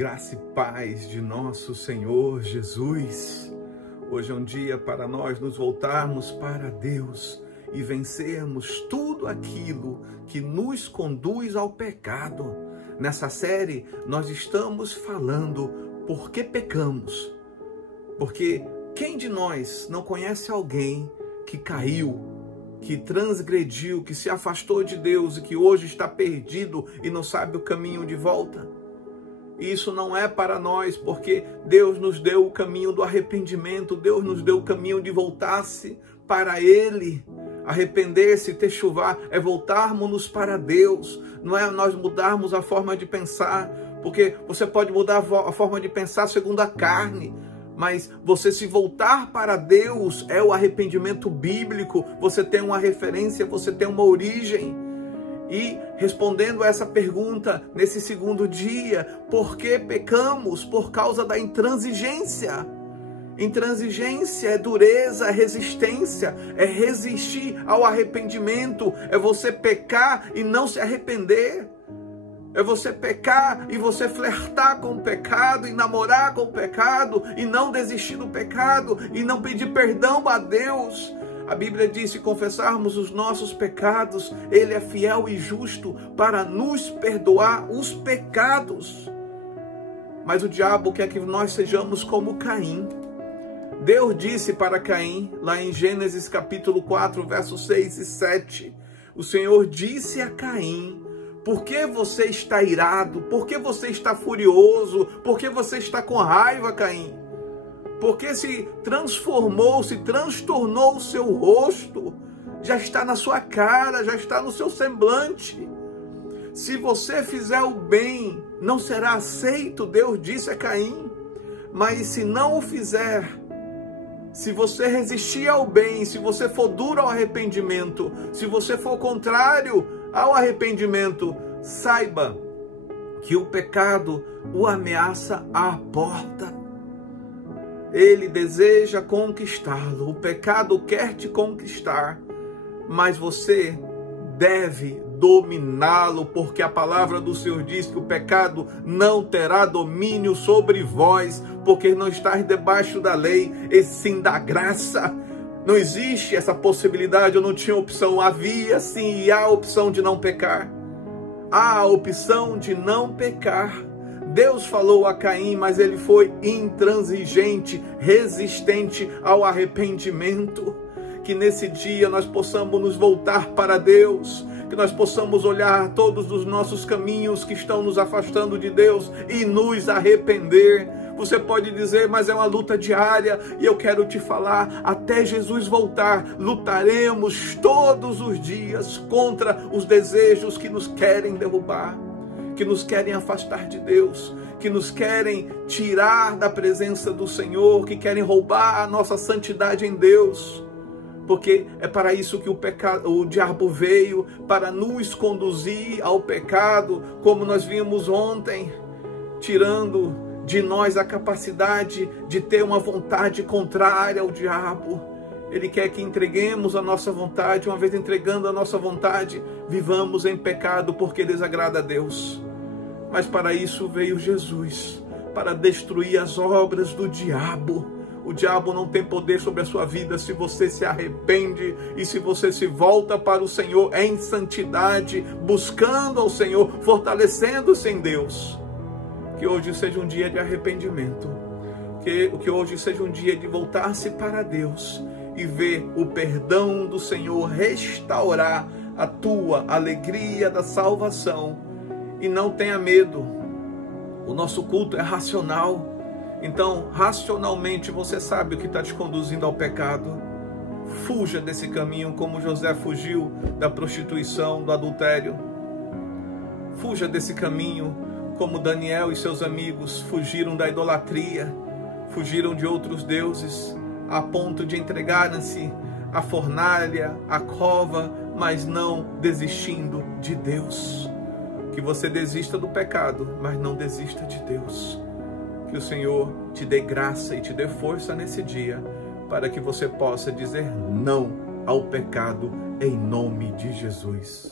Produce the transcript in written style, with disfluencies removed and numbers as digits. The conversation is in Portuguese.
Graça e paz de nosso Senhor Jesus. Hoje é um dia para nós nos voltarmos para Deus e vencermos tudo aquilo que nos conduz ao pecado. Nessa série nós estamos falando por que pecamos. Porque quem de nós não conhece alguém que caiu, que transgrediu, que se afastou de Deus e que hoje está perdido e não sabe o caminho de volta? Isso não é para nós, porque Deus nos deu o caminho do arrependimento, Deus nos deu o caminho de voltar-se para Ele. Arrepender-se, techuvá, é voltarmos-nos para Deus, não é nós mudarmos a forma de pensar, porque você pode mudar a forma de pensar segundo a carne, mas você se voltar para Deus é o arrependimento bíblico, você tem uma referência, você tem uma origem. E respondendo a essa pergunta nesse segundo dia, por que pecamos? Por causa da intransigência. Intransigência é dureza, é resistência, é resistir ao arrependimento, é você pecar e não se arrepender. É você pecar e você flertar com o pecado e namorar com o pecado e não desistir do pecado e não pedir perdão a Deus. A Bíblia diz, se confessarmos os nossos pecados, Ele é fiel e justo para nos perdoar os pecados. Mas o diabo quer que nós sejamos como Caim. Deus disse para Caim, lá em Gênesis capítulo 4, versos 6 e 7, o Senhor disse a Caim: por que você está irado? Por que você está furioso? Por que você está com raiva, Caim? Porque se transformou, se transtornou o seu rosto, já está na sua cara, já está no seu semblante. Se você fizer o bem, não será aceito, Deus disse a Caim. Mas se não o fizer, se você resistir ao bem, se você for duro ao arrependimento, se você for contrário ao arrependimento, saiba que o pecado o ameaça à porta. Ele deseja conquistá-lo. O pecado quer te conquistar, mas você deve dominá-lo, porque a palavra do Senhor diz que o pecado não terá domínio sobre vós, porque não estáis debaixo da lei, e sim da graça. Não existe essa possibilidade, eu não tinha opção. Havia sim, e há a opção de não pecar. Há a opção de não pecar. Deus falou a Caim, mas ele foi intransigente, resistente ao arrependimento. Que nesse dia nós possamos nos voltar para Deus, que nós possamos olhar todos os nossos caminhos que estão nos afastando de Deus e nos arrepender. Você pode dizer, mas é uma luta diária, e eu quero te falar, até Jesus voltar, lutaremos todos os dias contra os desejos que nos querem derrubar, que nos querem afastar de Deus, que nos querem tirar da presença do Senhor, que querem roubar a nossa santidade em Deus. Porque é para isso que o diabo veio, para nos conduzir ao pecado, como nós vimos ontem, tirando de nós a capacidade de ter uma vontade contrária ao diabo. Ele quer que entreguemos a nossa vontade, uma vez entregando a nossa vontade, vivamos em pecado porque desagrada a Deus. Mas para isso veio Jesus, para destruir as obras do diabo. O diabo não tem poder sobre a sua vida se você se arrepende e se você se volta para o Senhor em santidade, buscando ao Senhor, fortalecendo-se em Deus. Que hoje seja um dia de arrependimento, que hoje seja um dia de voltar-se para Deus e ver o perdão do Senhor restaurar a tua alegria da salvação. E não tenha medo, o nosso culto é racional. Então, racionalmente, você sabe o que está te conduzindo ao pecado. Fuja desse caminho, como José fugiu da prostituição, do adultério. Fuja desse caminho, como Daniel e seus amigos fugiram da idolatria, fugiram de outros deuses, a ponto de entregarem-se à fornalha, à cova, mas não desistindo de Deus. Que você desista do pecado, mas não desista de Deus. Que o Senhor te dê graça e te dê força nesse dia, para que você possa dizer não ao pecado em nome de Jesus.